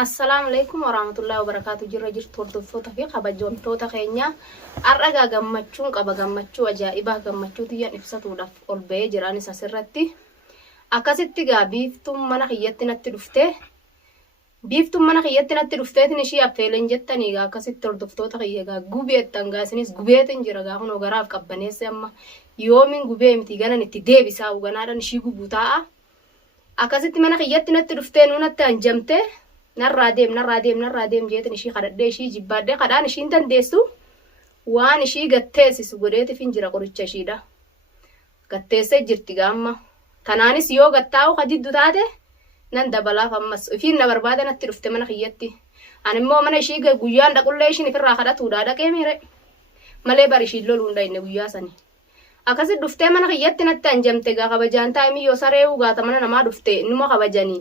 السلام عليكم ورحمة الله وبركاته. جرى جرت وردفوت في خبجون توتا خينيا أرجع جمّتشون كبا جمّتشو أجائبه جمّتشو تيجي نفسه ودف أربعة جيراني ساسرتي أكاسيتي جا بيفتم منا خيّتنا تلفته بيفتم منا خيّتنا تلفته تنشي أبفلين جتني جا أكاسيت وردفوت خيّة جا جوبيت تنجاسنيس جوبيت إنجرا جا هون وجراف كبنيس أما يومين جوبيت متيجانا نتدي بيسا وجنادا نشي جوبوتا أكاسيتي منا خيّتنا تلفته نونا تنجمته نراديم جيت نشي خددي شي جبادي خدان نشي انتن ديسو وان نشي قتيسي سغوريتي فينجرا قرچا شيدا قتيسي جرتي غاما تنانيس يو قتاو خديدو تاته نان دبلا فمس فين نبرباده نترفت من خيتي انا مو من شي غيان دقول شي نفرا خداتو دادا كيميره مالي بريشي لولو نداي نغيا سني akasi dufte mana khiyatti nattanjamte ga kabajanta mi yo sareewu ga tamana nama dufte numa kabajani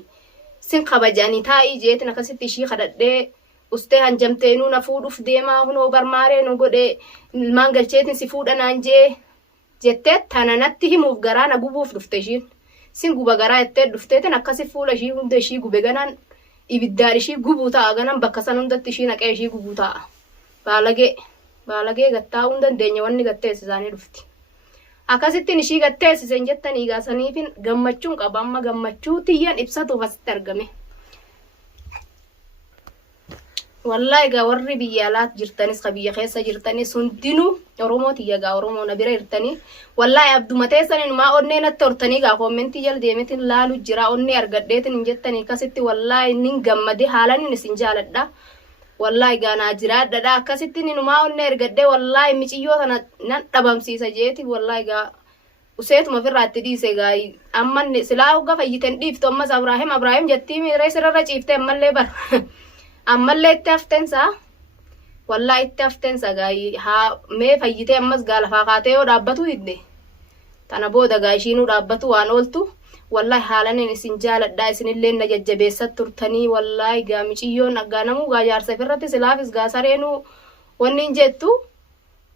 sin kabajani ta'i jeetin akasitti ishii kadhadhee ustee hanjamtee nu na fuudhuuf deemaa hunoo barmaaree nu godhe ilmaan galcheetin si fuudha naan jettee tananatti himuuf garaa na gubuuf dhufte ishiin sin guba garaa jettee dhufteetin akkasi fuula ishii hunda ishii gube ganaan ibiddaan ishii gubuu ta'a ganaan bakka san hundatti ishii naqee ishii gubuu ta'a baalagee gattaa hunda dandeenya wanni gatteessi isaanii dhufti. Akkasittiin ishii gatteessisen jettanii gaasaniifin gammachuun qaba amma gammachuu tiyyan ibsatuuf asitti argame. Wallahi gaa warri biyya alaat jirtanis ka biyya keessa jirtanis hundinuu Oromoo tiyya gaa Oromoo na bira jirtanii wallahi abduma teessanii numaa onnee natti hortanii gaa koomentii jala deemetin laalu jira onnee argadheetin hin jettanii akkasitti wallahi nin gammade haalan isin jaaladha. Wallahi gaana jiraadha akkasitti numaa onnee ergadde wallahi miciyyoo tana nan dhabamsiisa jeeti wallahi gaa useetuma firraatti dhiise gaa ammanne silaa uga fayyiten dhiiftu ammas Abraahim jettii miiree sirarra ciifte ammallee bar ammallee itti haftensa wallahi itti haftensa gaa haa mee fayyitee ammas gaa lafaa kaatee yoo dhaabbatu hidde tana booda gaa ishiinuu dhaabbatu waan ooltu wallahi haalaneen isin jaaladha isinillee na jajjabeessat turtanii wallahi gaa miciyyoon aggaanamuu gaa jaarsa firratti silaafis gaa sareenuu wanni jettu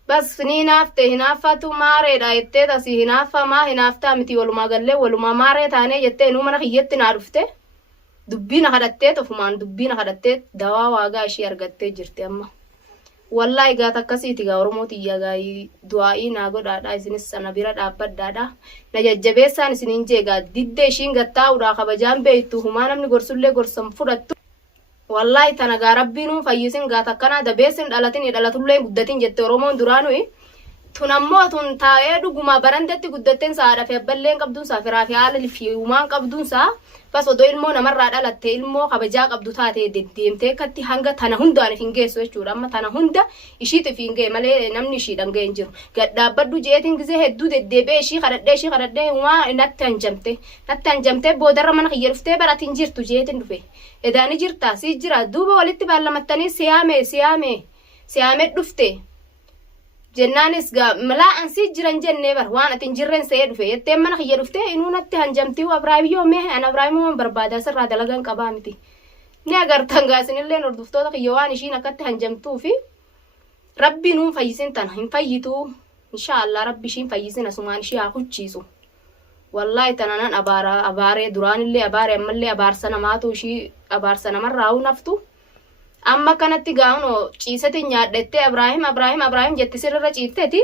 bas ni naafte hinaafatu maareedha jettee tasii hinaafamaa hinaaftaa miti walumaa gallee walumaa maaree taanee jettee nuu mana kiyyetti naa dhufte dubbiina kadhattee tofumaan dubbiina kadhattee dawaa waagaa ishii argattee jirti amma wallahi gaa takkasiiti gaa Oromoo tiyya gaa du'aa'ii naa godhaadha isinis sana bira dhaabbadhaadha na jajjabeessaan isiniin jeegaa didde ishiin gattaa'uudha kabajaan beektu humaa namni gorsullee gorsan fudhattu wallahi tana gaa rabbiinuu fayyisin gaa takkanaa dabeessin dhalatullee guddatin jette Oromoon duraanuu tun ammoo tun taa'ee dhuguma barandetti guddatten saadha fi abballeen qabduun saa firaa fi haala fi humaan qabduun saa bas odoo ilmoo namarraa dhalatte ilmoo kabajaa qabdu taate deddeemtee akkatti hanga tana hundaan hin geessu jechuudha amma tana hunda ishiitiif hin ga'e malee namni ishiidhaan ga'e hin jiru gadhaabbaddu jeetiin gisee hedduu deddeebi'ee ishii kadhadhee humaa natti hanjamtee boodarra mana kiyya dhuftee baratiin jirtu jeetiin dhufe edaani jirta sii jira duuba walitti baallamattanii siyaame dhufte jennaanis gaa malaa ansii jiran jennee bar waan atin jirren see dhufe jettee mana kiyya dhufte inuu natti hanjamtii Abraahimiyyoo mee an Abraahimuu barbaada sirraa dalagan qabaa miti ni agartan gaasinillee hordoftoota kiyya waan ishiin akkatti hanjamtuu fi rabbi nuu fayyisin tana hin fayyitu inshaallah rabbi ishiin fayyisin asumaan ishii haa huchiisu wallahi tananan abaaree duraanillee abaaree ammallee abaarsa namaatu ishii abaarsa namarraa naftu amma kanatti gaa'uno ciisete nyaadhette Abraahim jetti sirra ciifteti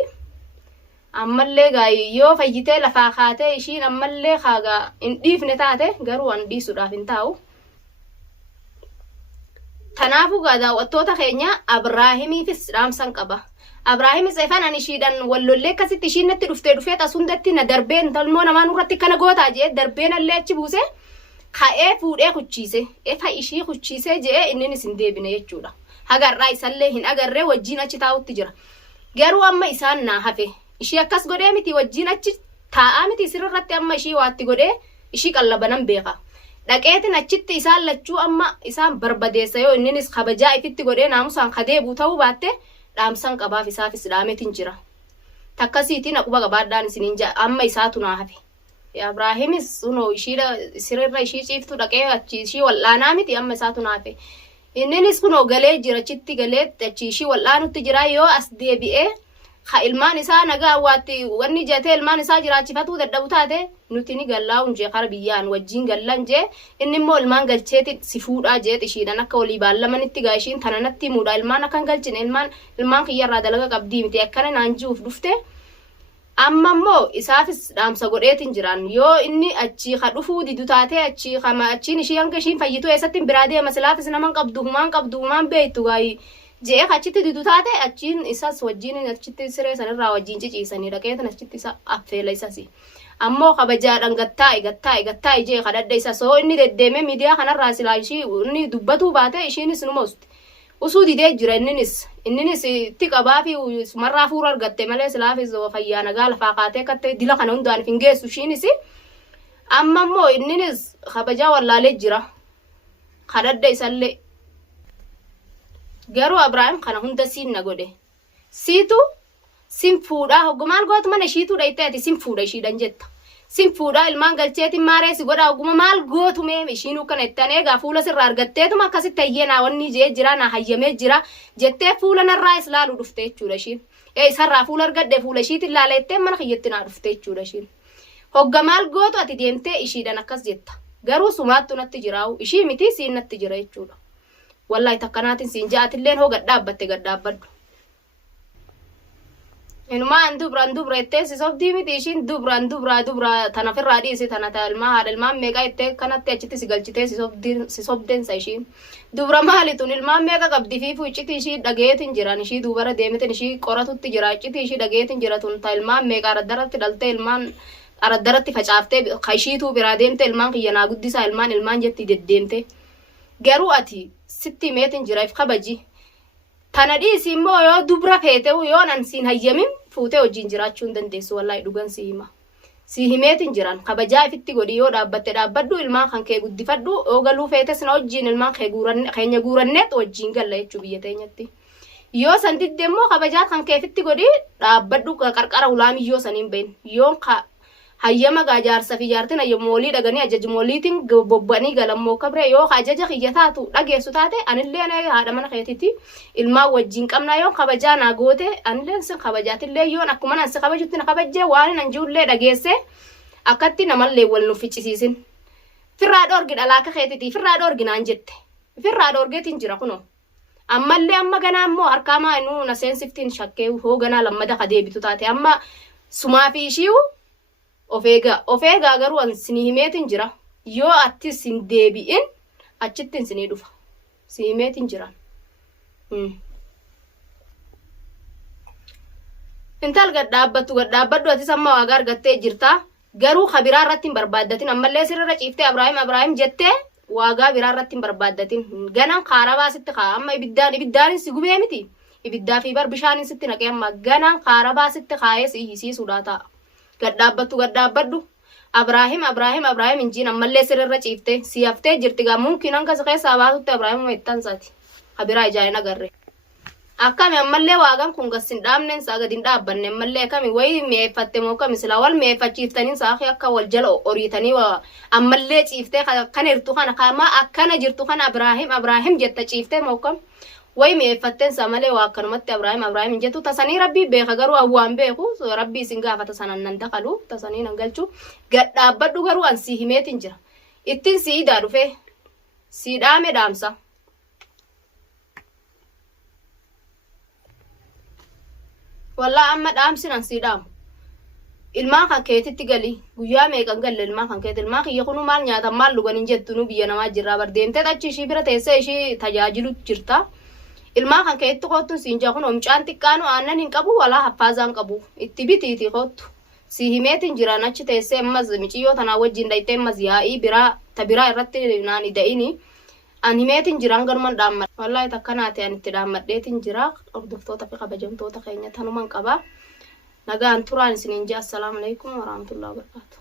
ammallee gaa yoo fayyitee lafaa kaatee ishiin ammallee kaagaa hin dhiifne taate garuu an dhiisuudhaaf hin taa'u tanaafu gaa daawwattoota keenya Abraahimiifis dhaamsan qaba Abraahimis efan an ishiidhan wallollee akkasitti ishiin natti dhufee tasundatti na darbeen talmoo namaan irratti kana gootaa jee darbeen allee achi buuse ka'ee fuudhee kuchiise efa ishii kuchiise jee inninis hin deebine jechuudha hagarraa isallee hin agarree wajjiin achi taa'utti jira garuu amma isaan naa hafe ishii akkas godhee miti wajjiin achi taa'aa miti sirrirratti amma ishii waatti godhee ishii qallabanan beeka dhaqeetin achitti isaan lachuu amma isaan barbadeessa yoo inninis kabajaa ifitti godhee naamusaan kadeebuu ta'uu baatte dhaamsan qabaaf isaafis dhaametin jira takkasiitiin aquba qabaadhaan isiniin amma isaatu naa hafe Abraahimis uno ishiidha sirrirra ishii ciiftu dhaqee achi ishii wal'aanaa miti amma isaatu naafe inninis kuno galee jira achitti galee achi ishii wal'aanutti jira yoo as deebi'ee ilmaan isaa nagaa waatti wanni jeetee ilmaan isaa jiraachifatuu dadhabu taate nuti ni gallaa'uun jee qara biyyaan wajjin gallan jee inni immoo ilmaan galcheeti si fuudhaa jeet ishiidhan akka walii baallamanitti gaa ishiin tananatti muudha ilmaan akkan galchine ilmaan kiyyarraa dalaga qabdii miti akkana naan ji'uuf dhufte amma immoo isaafis dhaamsa godheetiin jiran yoo inni achii ka dhufuu didu taate achiin ishii hanga ishiin fayyitu eessatti biraa deema silaafis naman qabduhumaan beektu gaayii jee achitti didu taate achiin isas wajjin achitti siree sanirraa wajjin ciciisanii dhaqeetan achitti isa affeela isasi ammoo kabajaadhaan gattaa'i jee kadhadha isa soo inni deddeeme miidiyaa kanarraa silaa ishii inni dubbatuu baate ishiinis numa usuu didee jira inninis itti qabaa fi marraa fuura argatte malee silaafis fayyaa nagaa lafaa kaatee kattee dila kana hundaaniif hin geessu ishiinis amma immoo inninis kabajaa wallaalee jira kadhadha isallee garuu Abrahaam kana hunda siin na godhe siitu sin fuudhaa hoggumaal gootu mana ishiitu dhayiteeti sin fuudha ishiidhan jetta sin fuudhaa ilmaan galcheetiin maareesi godhaa hogguma maal gootu mee ishiinuu kana ittaan eegaa fuula sirraa argatteetuma akkasitti hayyeenaa wanni jee jira na hayyamee jira jettee fuula narraa islaaluu dhufte jechuudha ishiin isarraa fuula argadhe fuula ishiitiin laaleettee mana kiyyatti naa dhufte jechuudha ishiin hogga maal gootu ati deemtee ishiidhan akkas jetta garuu sumaattu natti jiraa'u ishii miti siin natti jira jechuudha wallahi takkanaatiin siin ja'atilleen hoo gadhaabbadhu inumaan dubra ittee si sobdii miti ishiin dubra tanafirraa dhiisi tana ilmaa haadha ilmaan meeqa ittee kanatti achitti si galchitee si sobdeensa ishiin dubra maalitun ilmaan meeqa qabdi fi fuucciti ishii dhageetin jiran ishii dubara deemitin ishii qoratutti jira icciti ishii dhageetin jira tun ta ilmaan meeqa araddaratti dhaltee ilmaan araddaratti facaaftee ka ishiituu biraa deemte ilmaan kiyyanaa guddisaa ilmaan jetti deddeemte garuu ati sitti meetin jiraif kabaji tana dhiisi immoo yoo dubra feeteu yoo nan siin hayyamin fuutee wajjin jiraachuu hin dandeessu wallahi dhugan si hima si himeetin jiran kabajaa ifitti godhi yoo dhaabbadhu ilmaan kan kee guddifadhu yoo galuu feetes na wajjin ilmaan keenya guuranneet wajjin galla jechuu biyya teenyatti yoo san didde immoo kabajaa kan kee ifitti godhi dhaabbadhu qarqara ulaamiyyoo saniin bahin yoon hayyama gaajaarsa fi jaartin hayyama walii dhaganii ajaji mooliitiin bobbanii galammoo kabre yoo ajaja kiyya taatu dhageessu taate anillee haadha mana keetiti ilmaan wajjin qabnaa yoo kabajaa naa goote anillee sin kabajaatillee yoon akkuma nan si kabajutti na kabajjee waan nan jiullee dhageesse akkatti namallee wal nu ficcisiisin firraa dhoorgi dhalaaka keetiti firraa dhoorgi naan jette firraa dhoorgeetiin jira kunoo ammallee amma ganaa immoo harkaamaa inuu na seensiftiin shakkee hoo ganaa lammada ka deebitu taate amma sumaa fi ishiiwu ofeegaa garuu an sinii himeetin jira yoo atti sin deebi'in achittiin sinii dhufa si himeetin jiran intal gadhaabbadhu atis amma waagaa argattee jirta garuu kabiraa irratti hin barbaaddatin ammallee sirra ciiftee Abrahaam jettee waagaa biraa irratti hin barbaaddatin ganan kaarabaa sitti kaa amma ibiddaanin si gubee miti ibiddaa fi bar bishaanin sitti naqee amma ganan kaarabaa sitti kaayee si hisiisuudhaa ta'a gadhaabbadhu Abrahaam injiin ammallee sirra ciiftee si haftee jirti gaa mumkin hanga keessaa baatutti Abrahaam ittansaati kabiraa ijaa'in agarre akkami ammallee waagan kun gassin dhaabneen saa gadi hin dhaabbanne ammallee akkami wayi mi'eeffatte moo akkami silaa wal mi'eeffachiiftaniin saakii akka wal jala oriitanii ammallee ciiftee kan hirtu kana kama akkana jirtu kana Abrahaam jetta ciiftee moo akkam wayi mi'eeffatteen saa malee waa akkanumatti Abrahaam jettu tasanii rabbii beeka garuu awwaan beeku rabbii isin gaafata sanan nan dakalu tasanii nan galchu gadhaabbadhu garuu an si himeetin jira ittiin siidaa dhufe siidhaame dhaamsa والله أما دام سنان سيدام ilmaan kan keetitti gali guyyaa meeqan galle ilmaan kan keet ilmaan kiyya maal nyaata maal dhugan hin jettu biyya namaa jirraa bardeemtee achi ishii bira teessee ishii tajaajilu jirta ilmaan kan keetti qoottu siin jaa kun omcaan xiqqaanu aannan hin qabu walaa haffaazaan qabu itti bitiiti qoottu si himeetin jiran achi teessee ammas miciyyoo tanaa wajjin dhaytee ammas yaa'ii biraa irratti naan ida'ini an himeetin jiran garuman dhaammadhe wallahi takkanaati an itti dhaammadheetin jira hordoftoota fi kabajamtoota keenya tanuman qaba nagaan turaan isiniin jaa assalamu alaykum wa rahmatullahi wa barakatuh